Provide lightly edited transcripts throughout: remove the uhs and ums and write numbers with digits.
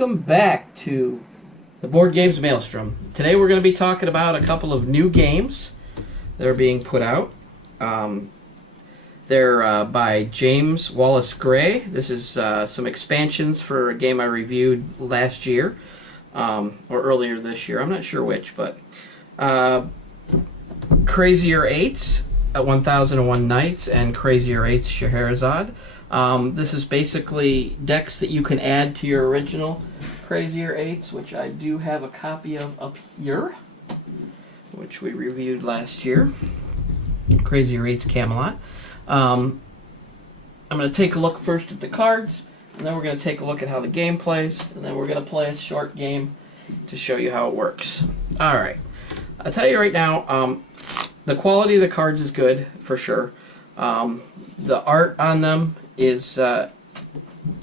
welcome back to the Board Games Maelstrom. Today we're going to be talking about a couple of new games that are being put out. They're by James Wallace Gray. This is some expansions for a game I reviewed last year, or earlier this year. I'm not sure which, but Crazier 8's 1001 Nights and Crazier 8's Scheherazade. This is basically decks that you can add to your original Crazier 8s, which I do have a copy of up here, which we reviewed last year. Crazier 8's Camelot. I'm going to take a look first at the cards, and then we're going to take a look at how the game plays, and then we're going to play a short game to show you how it works. Alright, I'll tell you right now, the quality of the cards is good, for sure. The art on them is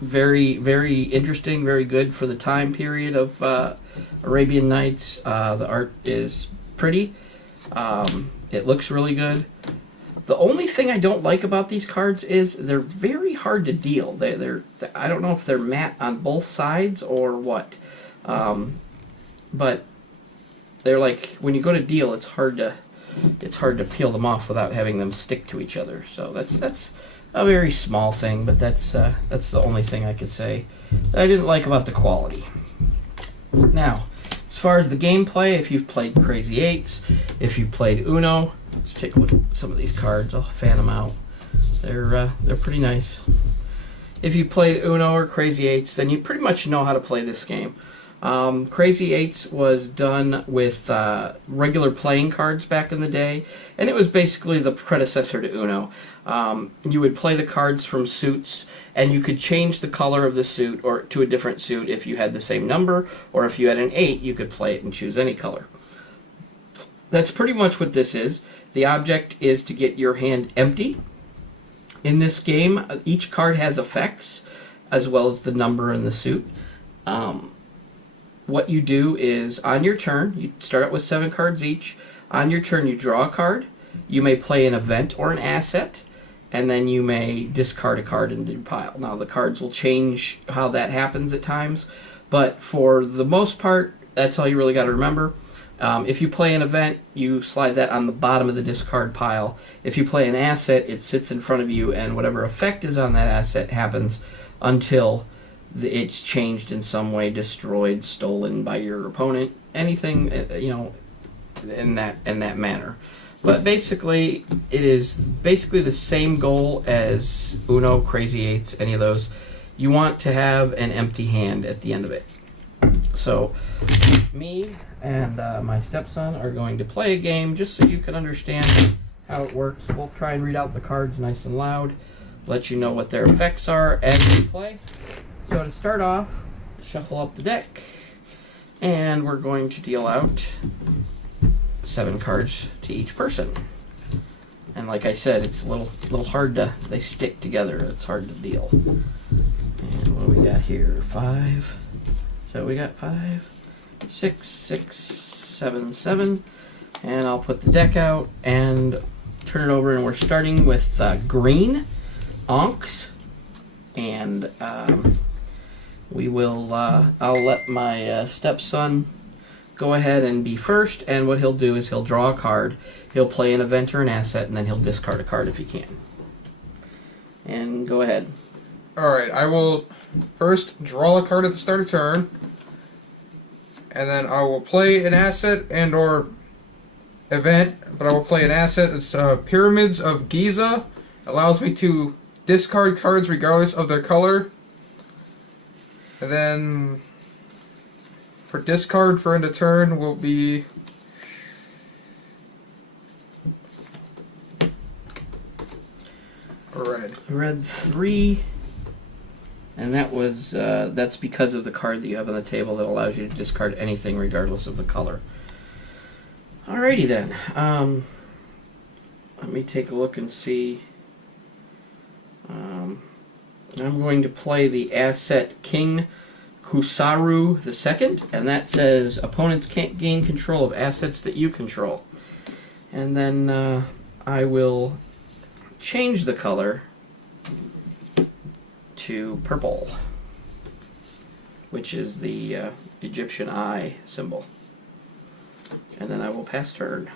very, very interesting, very good for the time period of Arabian Nights. The art is pretty. It looks really good. The only thing I don't like about these cards is they're very hard to deal. They're I don't know if they're matte on both sides or what, but they're like, when you go to deal, it's hard to peel them off without having them stick to each other. So that's a very small thing, but that's the only thing I could say that I didn't like about the quality. Now, as far as the gameplay, if you've played Crazy 8s, if you've played Uno, let's take a look at some of these cards. I'll fan them out. They're pretty nice. If you played Uno or Crazy 8s, then you pretty much know how to play this game. Crazy 8s was done with regular playing cards back in the day, and it was basically the predecessor to Uno. You would play the cards from suits, and you could change the color of the suit or to a different suit if you had the same number, or if you had an 8, you could play it and choose any color. That's pretty much what this is. The object is to get your hand empty. In this game, each card has effects, as well as the number in the suit. What you do is, on your turn, you start out with 7 cards each. On your turn, you draw a card. You may play an event or an asset, and then you may discard a card into your pile. Now, the cards will change how that happens at times, but for the most part, that's all you really got to remember. If you play an event, you slide that on the bottom of the discard pile. If you play an asset, it sits in front of you, and whatever effect is on that asset happens until it's changed in some way, destroyed, stolen by your opponent, anything, in that manner. But basically, it is basically the same goal as Uno, Crazy 8s, any of those. You want to have an empty hand at the end of it. So, me and my stepson are going to play a game just so you can understand how it works. We'll try and read out the cards nice and loud, let you know what their effects are as we play. So to start off, shuffle up the deck, and we're going to deal out 7 cards to each person. And like I said, it's a little hard to, they stick together, it's hard to deal. And what do we got here? 5. So we got 5, 6, 6, 7, 7. And I'll put the deck out and turn it over, and we're starting with green, Onks, and we will, I'll let my stepson go ahead and be first, and what he'll do is he'll draw a card, he'll play an event or an asset, and then he'll discard a card if he can. And go ahead. Alright, I will first draw a card at the start of turn, and then I will play an asset and or event, but I will play an asset. It's Pyramids of Giza. Allows me to discard cards regardless of their color. And then for discard for end of turn will be red. Red 3, and that was that's because of the card that you have on the table that allows you to discard anything regardless of the color. Alrighty then. Let me take a look and see. I'm going to play the asset King Kusaru II, and that says opponents can't gain control of assets that you control. And then I will change the color to purple. which is the Egyptian eye symbol. And then I will pass turn.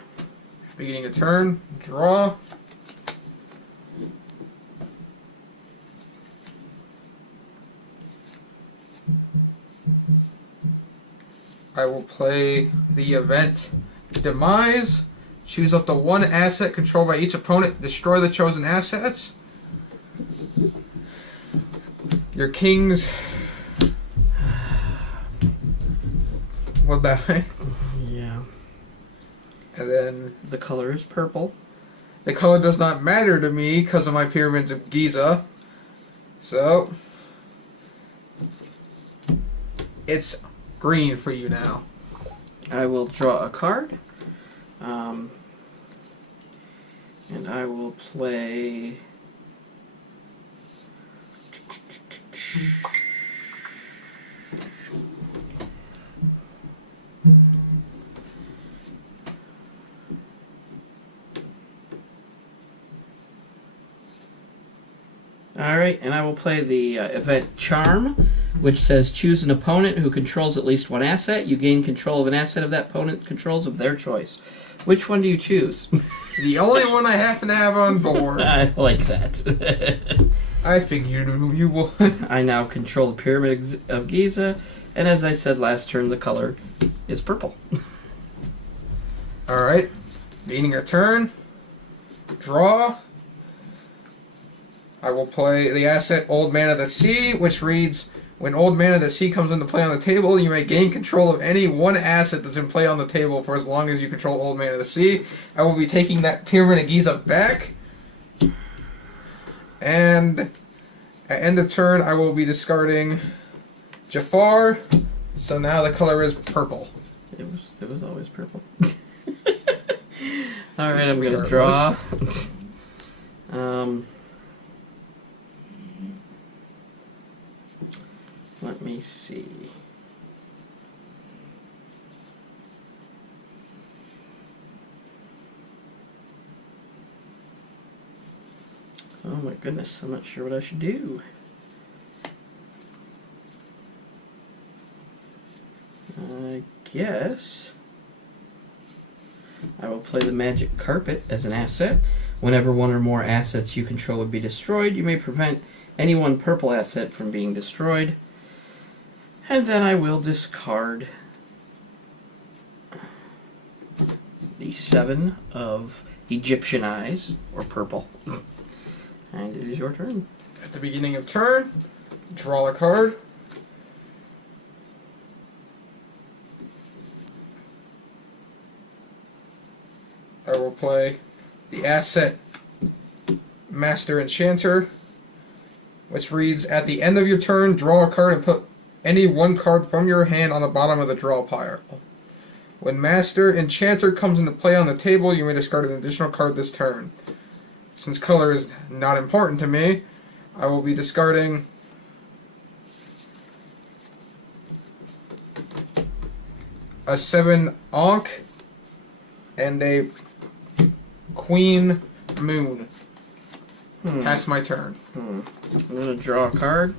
Beginning a turn, draw. I will play the event Demise. Choose up to one asset controlled by each opponent. Destroy the chosen assets. Your kings will die. Yeah. And then The color is purple. the color does not matter to me because of my pyramids of Giza. So it's green for you now. I will draw a card. And I will play... Alright, and I will play the event Charm, which says choose an opponent who controls at least one asset. You gain control of an asset of that opponent controls of their choice. Which one do you choose? The only one I happen to have on board. I like that. I figured you would. I now control the Pyramid of Giza, and as I said last turn, the color is purple. Alright. Beginning a turn. Draw. I will play the asset Old Man of the Sea, which reads, when Old Man of the Sea comes into play on the table, you may gain control of any one asset that's in play on the table for as long as you control Old Man of the Sea. I will be taking that Pyramid of Giza back. And at end of turn, I will be discarding Jafar. So now the color is purple. It was always purple. Alright, I'm going to draw. Let me see. Oh my goodness, I'm not sure what I should do. I guess I will play the Magic Carpet as an asset. Whenever one or more assets you control would be destroyed, you may prevent any one purple asset from being destroyed. And then I will discard the 7 of Egyptian Eyes, or purple. And it is your turn. At the beginning of turn, draw a card. I will play the asset Master Enchanter, which reads, at the end of your turn, draw a card and put any one card from your hand on the bottom of the draw pile. When Master Enchanter comes into play on the table, you may discard an additional card this turn. Since color is not important to me, I will be discarding a 7 Ankh and a Queen Moon. Pass my turn. I'm going to draw a card.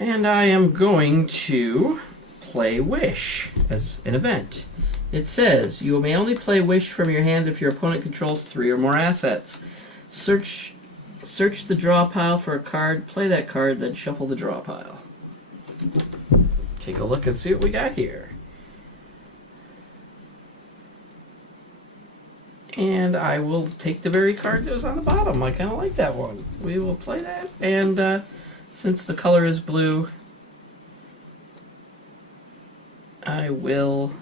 And I am going to play Wish as an event. It says, you may only play Wish from your hand if your opponent controls 3 or more assets. Search the draw pile for a card, play that card, then shuffle the draw pile. Take a look and see what we got here. And I will take the very card that was on the bottom. I kind of like that one. We will play that, and since the color is blue, I will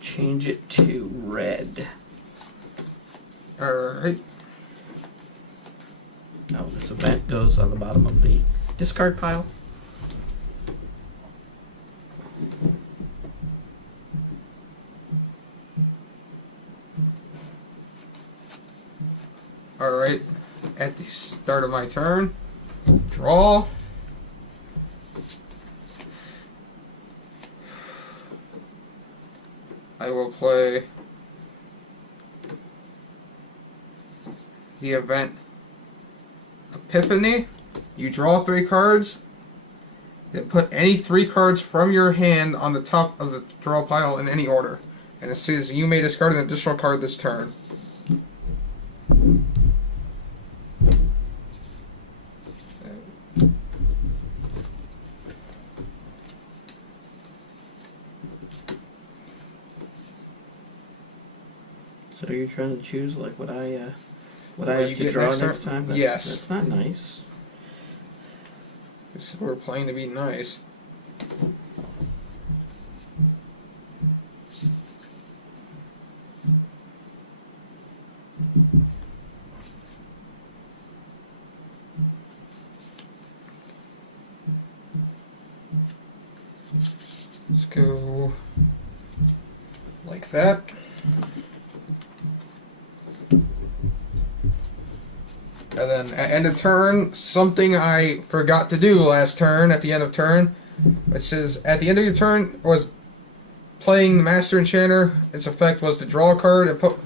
change it to red. Alright. Now this event goes on the bottom of the discard pile. Alright. At the start of my turn, draw. I will play the event Epiphany. You draw 3 cards, Then put any 3 cards from your hand on the top of the draw pile in any order. And it says you may discard an additional card this turn. So you're trying to choose like what I What have you to get draw next next turn? time? That's, Yes. That's not nice. This is we're playing to be nice. Let's go like that. And then at end of turn, something I forgot to do last turn at the end of turn, it says at the end of your turn was playing the Master Enchanter. Its effect was to draw a card and put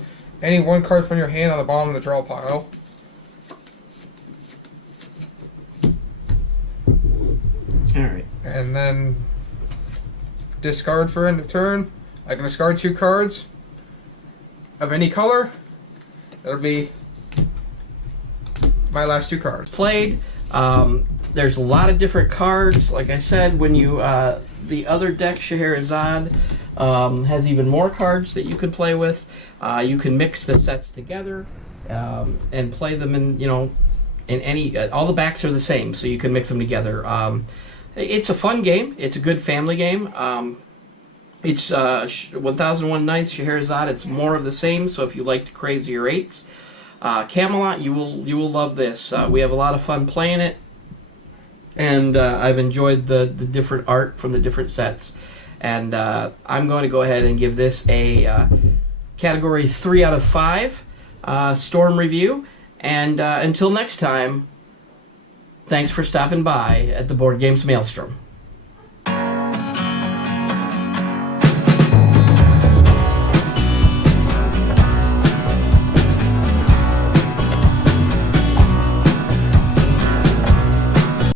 any 1 card from your hand on the bottom of the draw pile. Alright. And then discard for end of turn. I can discard 2 cards of any color. That'll be my last 2 cards. Played. There's a lot of different cards. Like I said, when you the other deck, Scheherazade, has even more cards that you can play with. You can mix the sets together and play them in in any. All the backs are the same, so you can mix them together. It's a fun game. It's a good family game. It's 1001 Nights, Scheherazade. It's more of the same. So if you liked Crazier 8s, Camelot, you will love this. We have a lot of fun playing it, and I've enjoyed the different art from the different sets. And I'm going to go ahead and give this a category 3 out of 5 Storm review. And until next time, thanks for stopping by at the Board Games Maelstrom.